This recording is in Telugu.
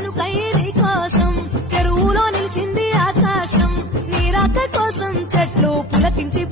నేను కైలి కోసం చెరువులో నిలిచింది ఆకాశం నీ రాక కోసం చెట్లు పులకించి